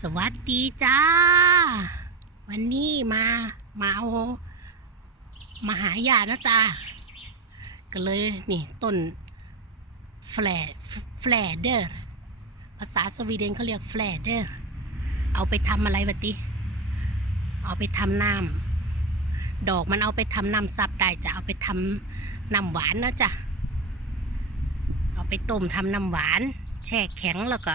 สวัสดีจ้า วันนี้มามาเอามาหายานะจ้าก็เลยนี่ต้นแฟลแฟลเดอร์ภาษาสวีเดนเขาเรียกแฟลเดอร์เอาไปทำอะไรบะติเอาไปทำน้ำดอกมันเอาไปทำน้ำซับได้จะเอาไปทำน้ำหวานนะจ๊ะเอาไปต้มทำน้ำหวาน แช่แข็งแล้วก็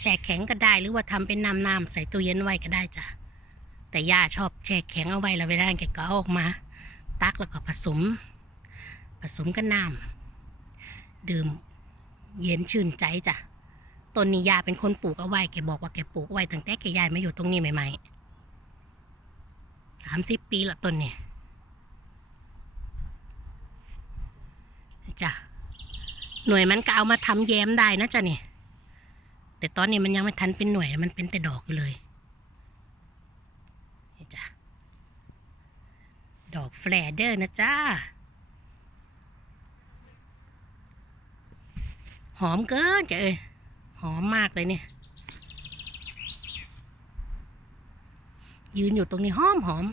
แช่แข็งก็ได้ หรือว่าทำเป็นน้ำน้ำใส่ตู้เย็นไว้ก็ได้จ้ะแต่ย่าชอบแช่แข็งเอาไว้แล้วเวลาแกก็เอาออกมา ตักแล้วก็ผสม ผสมกับน้ำดื่มเย็นชื่นใจจ้ะต้นนี้ยาเป็นคนปลูกเอาไว้แกบอกว่าแกปลูกไว้ตั้งแต่แกย้ายมาอยู่ตรงนี้ใหม่ๆสามสิบปีละต้นเนี่ยจ้ะหน่วยมันก็เอามาทำแยมได้นะจ๊ะเนี่ย แต่ตอนนี้มันยังไม่ทันเป็นหน่วยมันเป็นแต่ดอกอยู่เลยนี่จ้ะดอกแฟลเดอร์นะจ้าหอมเกินจ้ะเอ้ยหอมมากเลยเนี่ย ยืนอยู่ตรงนี้หอมหอม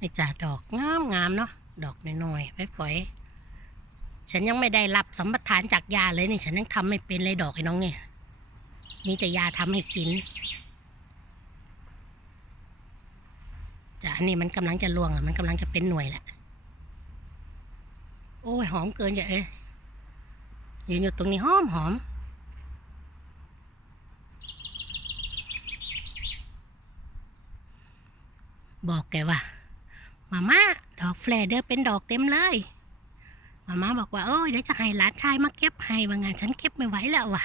นี่จ้ะดอกงามงามเนาะดอกน้อยๆฝอยๆ ฉันยังไม่ได้รับสัมปทานจากยาเลยนี่ ฉันยังทำไม่เป็นเลยดอกไอ้น้องเนี่ย มีแต่ยาทำให้กินจ้ะอันนี้มันกำลังจะล่วงอะมันกำลังจะเป็นหน่วยแหละโอ้ยหอมเกินอย่าเอ้ยยืนอยู่ตรงนี้หอมหอมบอกแกว่ามาม่าดอกแฟลเดอร์เป็นดอกเต็มเลย มาม่าบอกว่าโอ้ยเดี๋ยวจะให้หลานชายมาเก็บให้ว่างงานฉันเก็บไม่ไหวแล้วว่ะ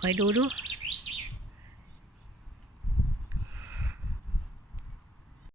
คอยดูดู